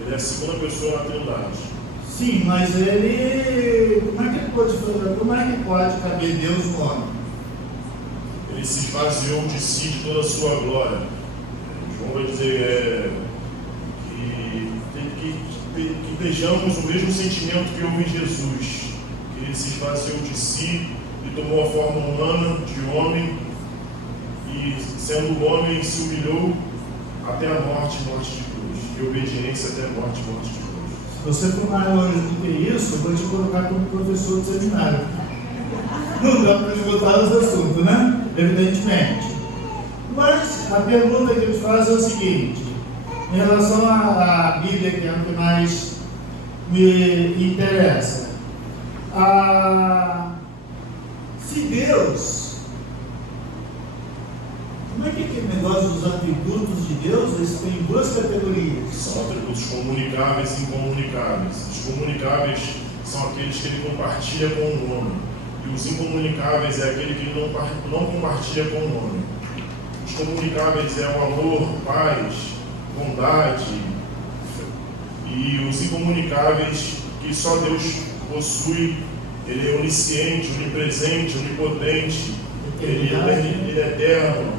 Ele é a segunda pessoa na Trindade. Sim, mas ele. Como é que pode caber Deus no homem? Ele se esvaziou de si, de toda a sua glória. João vai dizer que estejamos o mesmo sentimento que houve em Jesus. Que ele se esvaziou de si e tomou a forma humana de homem, e sendo homem se humilhou até a morte de cruz, e obediência até a morte de cruz. Se você for mais longe do que isso, eu vou te colocar como professor de seminário. Não dá para esgotar os assuntos, né? Evidentemente. Mas a pergunta que eu te faço é o seguinte: em relação à Bíblia, que é o que mais me interessa, se Deus, como é que aquele negócio dos atributos de Deus, eles têm duas categorias? São atributos comunicáveis e incomunicáveis. Os comunicáveis são aqueles que ele compartilha com o homem, e os incomunicáveis é aquele que ele não compartilha com o homem. Os comunicáveis é o amor, paz, bondade, e os incomunicáveis que só Deus possui Ele é onisciente, onipresente, onipotente. Ele é eterno.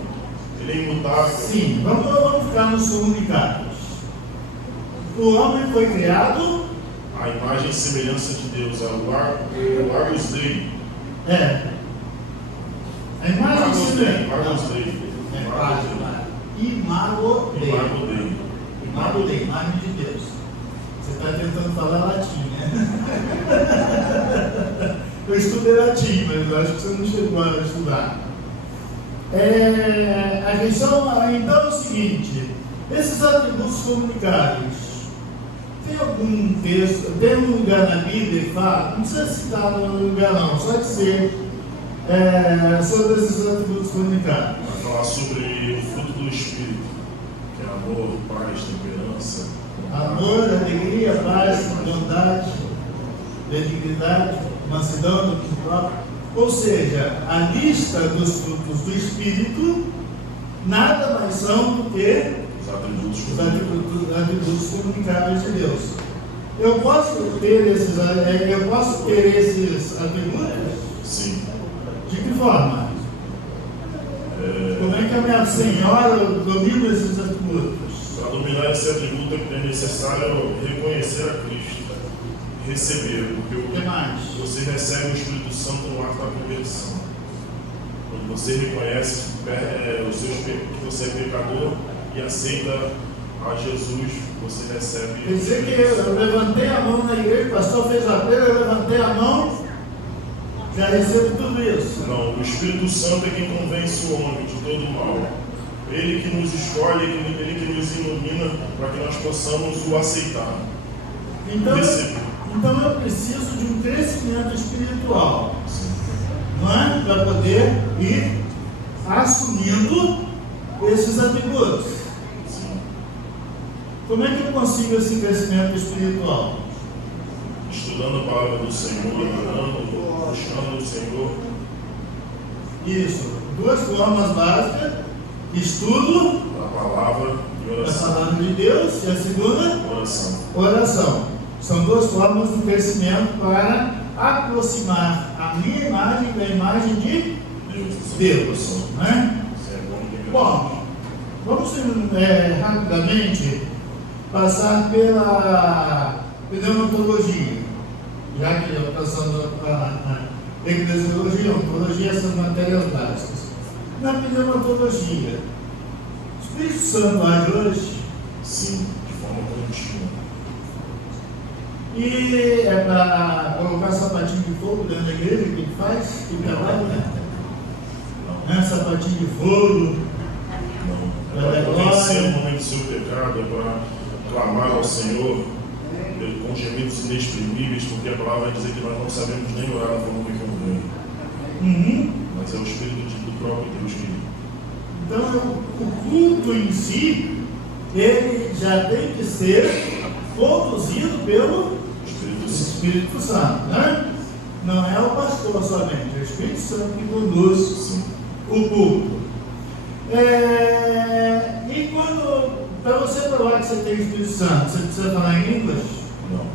Ele é imutável. Sim, vamos ficar nos comunicados. O homem foi criado. A imagem e semelhança de Deus, é o Logos Dei. É. A imagem e semelhança. Logos Dei. Imago Dei. Imago Dei. Imago Dei, imagem de Deus. Você está tentando falar latim, né? Eu estudei latim, mas eu acho que você não chegou a estudar. A questão, então, é o seguinte: esses atributos comunicados. Tem algum texto, tem um lugar na Bíblia que fala, não precisa citar no lugar não, só dizer sobre esses atributos comunicados. Vai falar sobre o fruto do Espírito, que é amor, paz, temperança. Amor, alegria, paz, bondade, benignidade, mansidão, domínio próprio. Ou seja, a lista dos frutos do Espírito nada mais são do que os atributos comunicáveis de Deus. Eu posso ter esses atributos? Sim. De que forma? Como é que a minha senhora domina esses atributos? Para dominar esse atributo é necessário reconhecer a Cristo, receber, porque o que mais? Você recebe o Espírito Santo no ato da conversão. Quando você reconhece que você é pecador e aceita a Jesus, você recebe. Quer dizer que eu levantei a mão na igreja, o pastor fez a pena, eu levantei a mão, já recebo tudo isso. Não, o Espírito Santo é quem convence o homem de todo o mal. Ele que nos escolhe, ele que nos ilumina para que nós possamos o aceitar. Então eu preciso de um crescimento espiritual, não é? Para poder ir assumindo esses atributos. Como é que eu consigo esse crescimento espiritual? Estudando a palavra do Senhor, orando, buscando o Senhor. Isso, duas formas básicas: estudo a palavra e oração. A palavra de Deus, e a segunda? Oração. Oração. São duas formas de crescimento para aproximar a minha imagem da imagem de Deus. Né? Bom, vamos rapidamente passar pela pneumatologia, já que eu passando a eclesiologia, ontologia, essas matérias básicas. Na pneumatologia, o Espírito Santo age hoje? Sim, de forma contínua. E é para colocar sapatinho de fogo dentro da igreja que ele faz? Que trabalha, né? Não. Sapatinho de fogo. Não. É para convencer o momento do seu pecado, é para clamar ao Senhor com gemidos inexprimíveis, porque a palavra vai dizer que nós não sabemos nem orar da forma que convém. Mas é o Espírito do próprio Deus que. Então, o culto em si, ele já tem que ser conduzido pelo Espírito Santo, né? Não é o pastor somente, é o Espírito Santo que conduz o culto. E quando, para você provar que você tem o Espírito Santo, você precisa falar em línguas? Não.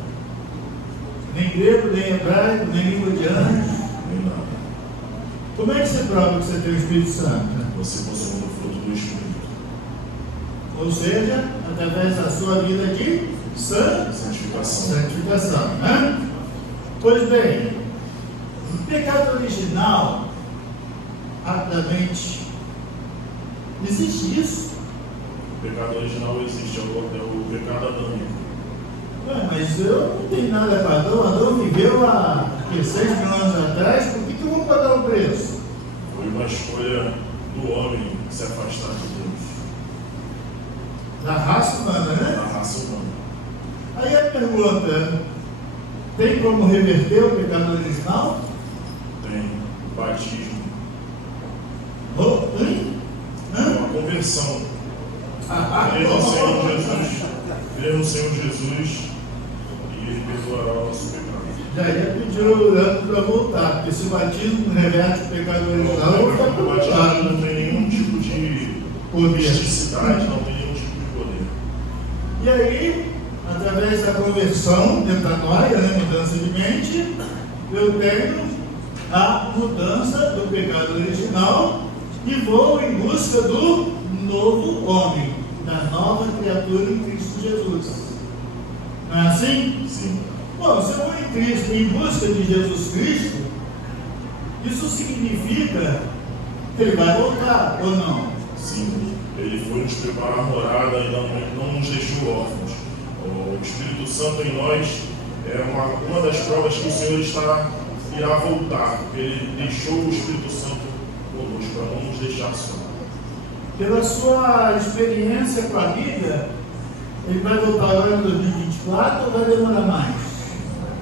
Nem grego, nem hebraico, nem língua de anjos? Nem nada. Como é que você prova que você tem o Espírito Santo? Você consumindo o fruto do Espírito. Ou seja, através da sua vida de santificação, né? Pois bem, o pecado original, rapidamente, existe isso? O pecado original existe, é o pecado adâmico. Mas eu não tenho nada com Adão. Adão viveu há 6 mil anos atrás, por que eu vou pagar o preço? Foi uma escolha do homem se afastar de Deus. Da raça humana, né? Da raça humana. Aí a pergunta: tem como reverter o pecado original? Tem. Batismo. Uma conversão. Crer no Senhor Jesus. Crer no Senhor Jesus e Ele perdoará o nosso pecado. Já ia pedir orando para voltar, porque se o batismo não reverte o pecado original, eu vou ficar preocupado. O batismo não tem nenhum tipo de misticidade, não tem nenhum tipo de poder. E aí, através da conversão, metanoia, né, mudança de mente, eu tenho a mudança do pecado original e vou em busca do novo homem, da nova criatura em Cristo Jesus. Não é assim? Sim. Bom, se eu vou em Cristo em busca de Jesus Cristo, isso significa que ele vai voltar ou não? Sim. Ele foi nos preparar morada e não nos deixou órfãos. O Espírito Santo em nós é uma das provas que o Senhor irá voltar, porque Ele deixou o Espírito Santo conosco, para não nos deixar só. Pela sua experiência com a Bíblia, ele vai voltar agora em 2024 ou vai demorar mais?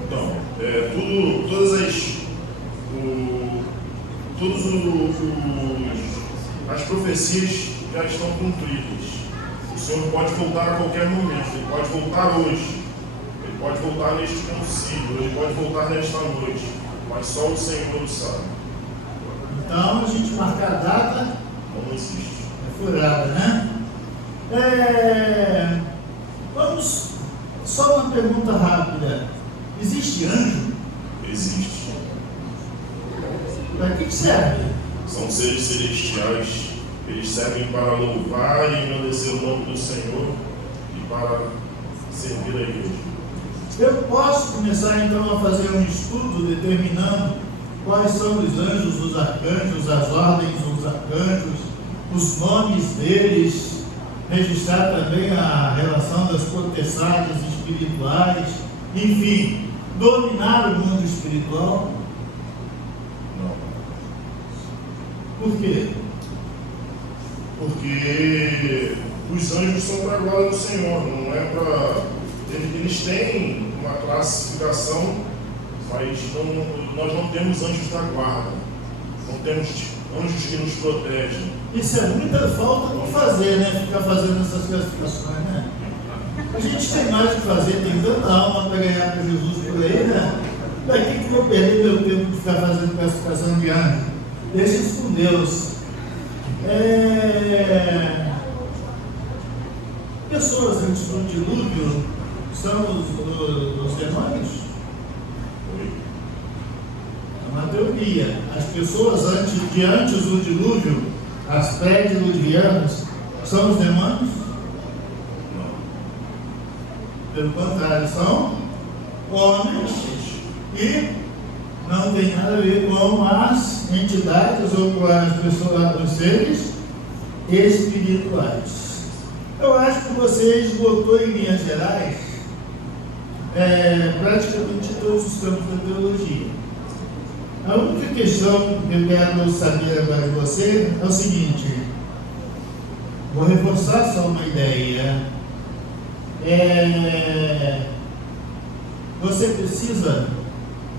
Então, as profecias já estão cumpridas. O Senhor pode voltar a qualquer momento, Ele pode voltar hoje, Ele pode voltar neste concílio, Ele pode voltar nesta noite, mas só o Senhor o sabe. Então, a gente marcar a data Não existe. é furada, né? Vamos, só uma pergunta rápida. Existe anjo? Existe. Para que serve? São seres celestiais. Eles servem para louvar e engrandecer o nome do Senhor e para servir a igreja. Eu posso começar então a fazer um estudo determinando quais são os anjos, os arcanjos, as ordens dos arcanjos, os nomes deles, registrar também a relação das potestades espirituais, enfim, dominar o mundo espiritual. Não. Por quê? Porque os anjos são para a glória do Senhor, não é para... Eles têm uma classificação, mas nós não temos anjos da guarda, não temos anjos que nos protegem. Isso é muita falta de fazer, né? Ficar fazendo essas classificações, né? A gente tem mais o que fazer, tem tanta alma para ganhar para Jesus por aí, né? Daqui que eu vou perder meu tempo de ficar fazendo classificação de anjo? Deixa isso com Deus. Pessoas antes do dilúvio são os demônios? É uma teoria. As pessoas antes do dilúvio, as pré-diluvianas, são os demônios? Não. Pelo contrário, são homens e não tem nada a ver com as entidades ou com as pessoas, os seres espirituais. Eu acho que você esgotou em linhas gerais praticamente todos os campos da teologia. A única questão que eu quero saber agora de você é o seguinte: vou reforçar só uma ideia. Você precisa,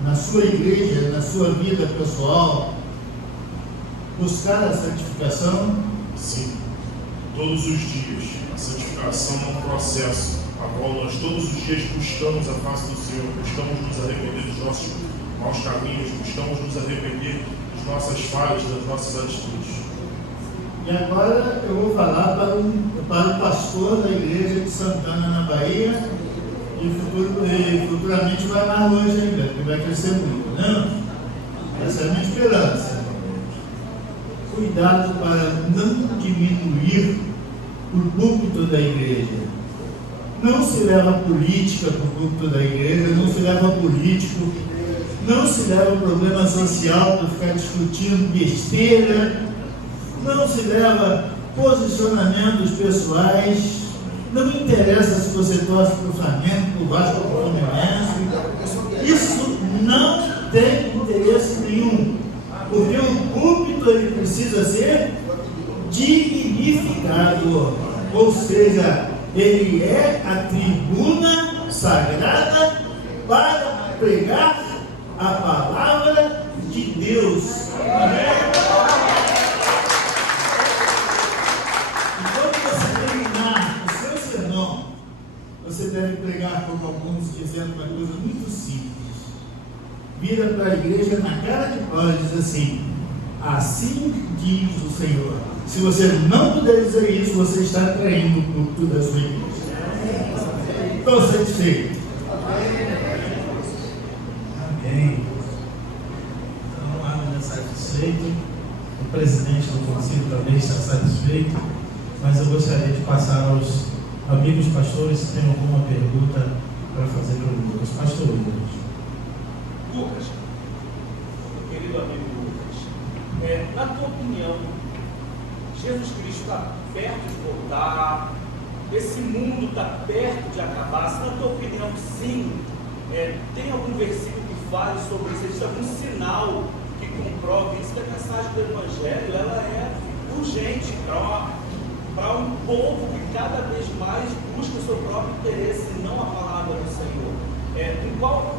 na sua igreja, na sua vida pessoal, buscar a santificação? Sim, todos os dias. A santificação é um processo a qual nós todos os dias buscamos a face do Senhor, buscamos nos arrepender dos nossos maus caminhos, buscamos nos arrepender das nossas falhas, das nossas atitudes. E agora eu vou falar para o pastor da igreja de Santana, na Bahia, e futuramente vai mais longe ainda, porque vai crescer muito, né? Essa é a minha esperança. Cuidado para não diminuir o púlpito da igreja. Não se leva política para o púlpito da igreja, não se leva político, não se leva problema social para ficar discutindo besteira, não se leva posicionamentos pessoais. Não me interessa se você torce para o Flamengo, para o Vasco, para o Fluminense. Isso não tem interesse nenhum, porque o púlpito ele precisa ser dignificado, ou seja, ele é a tribuna sagrada para pregar a palavra de Deus. Você deve pregar, como alguns, dizendo uma coisa muito simples. Vira para a igreja na cara de pau e diz assim: assim diz o Senhor. Se você não puder dizer isso, você está traindo o culto da sua igreja. Estou satisfeito. Amém. presidente do conselho também está satisfeito, mas eu gostaria de passar aos amigos pastores se tem alguma pergunta para fazer para o Lucas. Pastor Lucas, querido amigo Lucas, na tua opinião, Jesus Cristo está perto de voltar? Esse mundo está perto de acabar? Se na tua opinião, sim, tem algum versículo que fale sobre isso? Existe algum sinal que comprove isso? Que a mensagem do Evangelho ela é urgente para um povo que cada vez mais busca o seu próprio interesse e não a palavra do Senhor. Em qual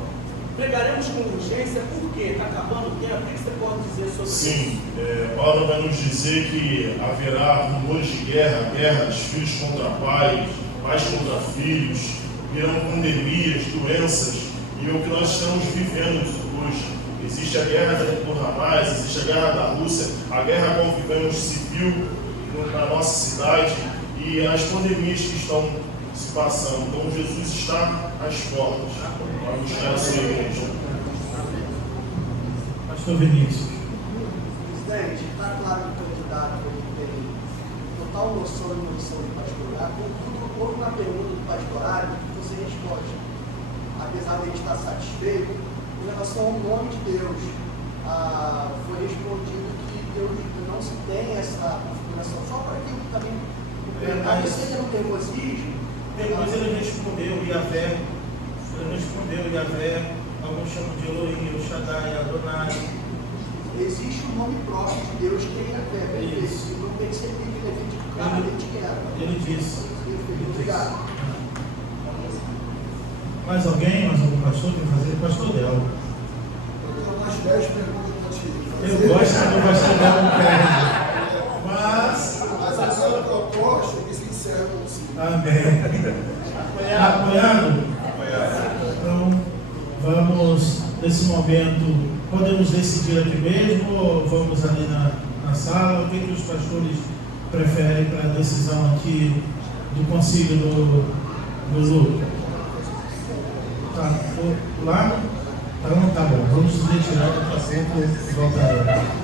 pregaremos com urgência? Por quê? Está acabando o tempo? O que você pode dizer sobre isso? Sim, a palavra vai nos dizer que haverá rumores de guerras, filhos contra pais, pais contra filhos, virão pandemias, doenças, e é o que nós estamos vivendo hoje. Existe a guerra por Hamas, existe a guerra da Rússia, a guerra com que vivemos civil na nossa cidade e as pandemias que estão se passando. Então Jesus está às portas para buscar a sua igreja. Pastor Vinícius. Presidente, está claro que o candidato tem total noção e condição de pastorar. Contudo, houve uma pergunta do pastorário que você responde. Apesar de ele estar satisfeito, em relação ao nome de Deus, foi respondido que Deus não se tem essa configuração. Só para que também você tem um nervosismo. Depois ele respondeu Yahvé, alguns chamam de Elohim, El Shaddai, Adonai. Existe um nome próprio de Deus que é Yahvé, Isso. não tem que ser dito claramente que era. Ele disse. Obrigado. Mais alguém? Mais algum pastor quer fazer? Pastor Del. Eu tenho mais 10 perguntas para te fazer. Eu gosto do pastor Del no pé. Mas a minha proposta é que se encerre com o sim. amém. Apoiado? Então, vamos, nesse momento, podemos decidir aqui mesmo ou vamos ali na sala? O que os pastores preferem para a decisão aqui do concílio do Lucas? Tá, lá? Então, tá bom. Vamos nos retirar, daqui a pouco voltaremos.